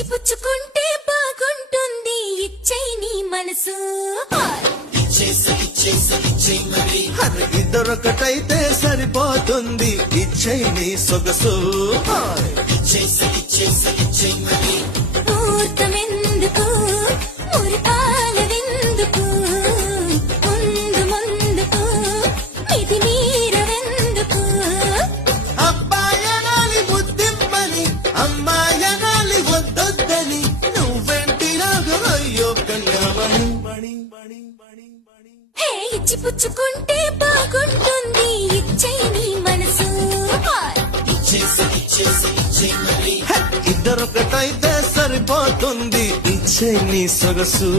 ఇచ్చి పుచ్చుకుంటే బాగుంటుంది ఇచ్చై నీ మనసు అరే ఇద్దరొకటైతే సరిపోతుంది ఇచ్చై నీ సొగసు ముహూర్తమెందుకు మురిపాలవెందుకు ముందు ముందుకు ఇది మీరవెందుకు అబ్బాయనాలి ముద్దిమ్మని అమ్మాయనాలి వద్దొద్దని నువ్వెంటి నాకు అయ్యో కళ్యాణి హే ఇచ్చి పుచ్చుకుంటే బాగుంటుంది ఇచ్చై నీ మనసు ఇద్దరొకటైతే సరిపోతుంది ఇచ్చే నీ సొగసు